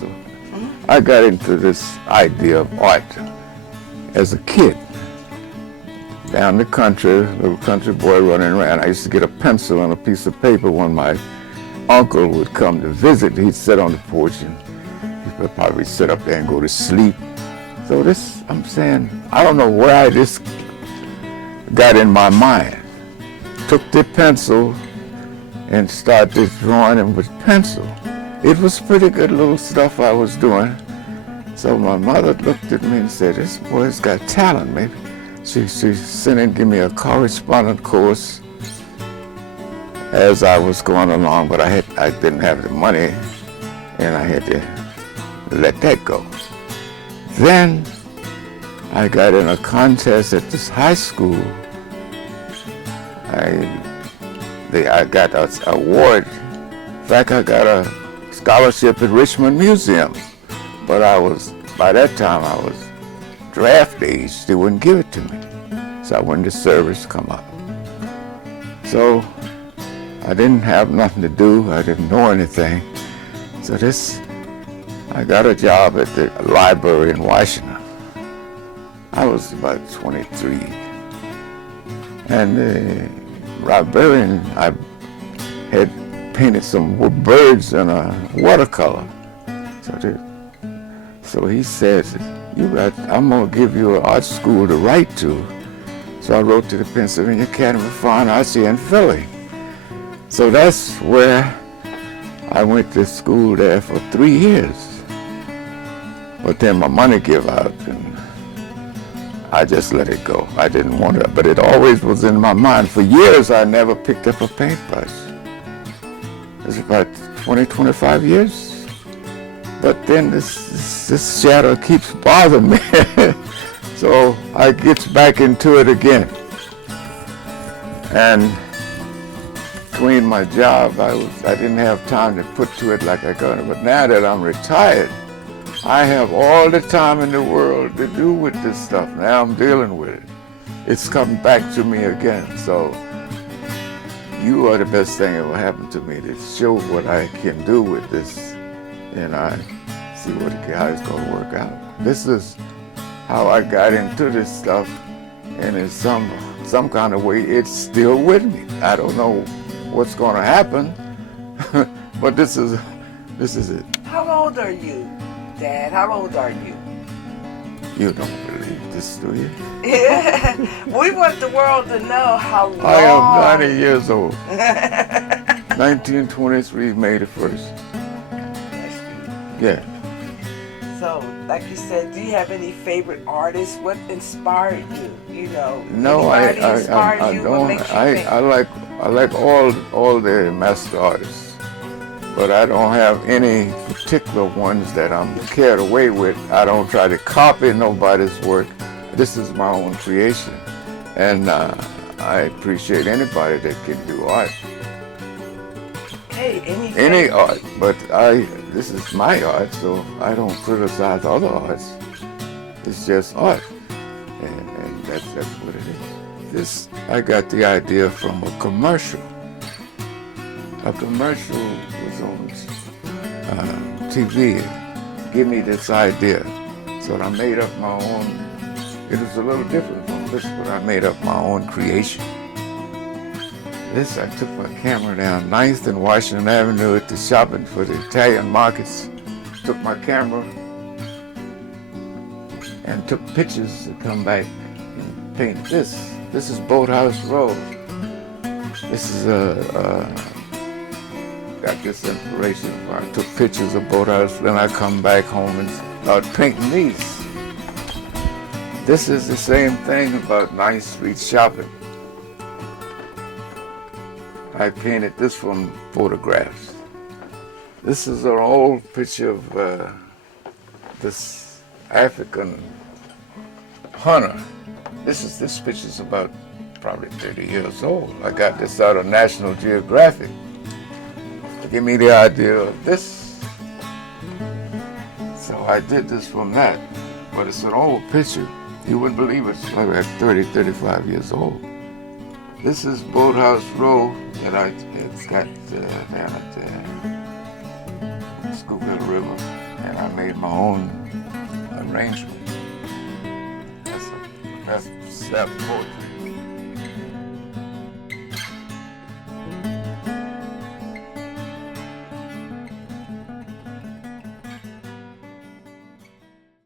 pencil. I got into this idea of art as a kid. Down the country, little country boy running around. I used to get a pencil and a piece of paper when my uncle would come to visit. He'd sit on the porch and he would probably sit up there and go to sleep. So this, I'm saying, I don't know where this got in my mind. Took the pencil and started drawing him with pencil. It was pretty good little stuff I was doing. So my mother looked at me and said, this boy's got talent, maybe. She sent in give me a correspondence course as I was going along, but I didn't have the money and I had to let that go. Then I got in a contest at this high school. I got an award. In fact, I got a scholarship at Richmond Museum, but by that time I was draft age. They wouldn't give it to me. So I went to service, come up. So I didn't have nothing to do. I didn't know anything. So I got a job at the library in Washington. I was about 23. And the librarian, I had painted some birds in a watercolor. So he said, I'm gonna give you an art school to write to. So I wrote to the Pennsylvania Academy of Fine Arts here in Philly. So that's where I went to school there for 3 years. But then my money gave out and I just let it go. I didn't want it, but it always was in my mind. For years I never picked up a paintbrush. It's about 20, 25 years. But then this shadow keeps bothering me. So I get back into it again. And between my job, I didn't have time to put to it like I got it. But now that I'm retired, I have all the time in the world to do with this stuff. Now I'm dealing with it. It's come back to me again. So you are the best thing that will happen to me to show what I can do with this. And I see how it's going to work out. This is how I got into this stuff, and in some kind of way, it's still with me. I don't know what's going to happen, but this is it. How old are you, Dad? How old are you? You don't believe this, do you? Yeah. We want the world to know how long. I am 90 years old. 1923, May the 1st. Yeah. So, like you said, do you have any favorite artists? What inspired you? You know, no, I don't. I like all the master artists, but I don't have any particular ones that I'm carried away with. I don't try to copy nobody's work. This is my own creation, and I appreciate anybody that can do art. Hey, any art, but this is my art, so I don't criticize other arts. It's just art, and that's what it is. I got the idea from a commercial. A commercial was on TV. Give me this idea, so I made up my own. It was a little different from this, but I made up my own creation. I took my camera down 9th and Washington Avenue at the shopping for the Italian markets. Took my camera and took pictures to come back and paint this. This is Boathouse Road. This is got this inspiration. I took pictures of Boathouse, then I come back home and start painting these. This is the same thing about 9th Street shopping. I painted this from photographs. This is an old picture of this African hunter. This picture's about probably 30 years old. I got this out of National Geographic to give me the idea of this. So I did this from that, but it's an old picture. You wouldn't believe it's like 30, 35 years old. This is Boathouse Road that it's got down at the Schuylkill River, and made my own arrangement. That's self-poetry.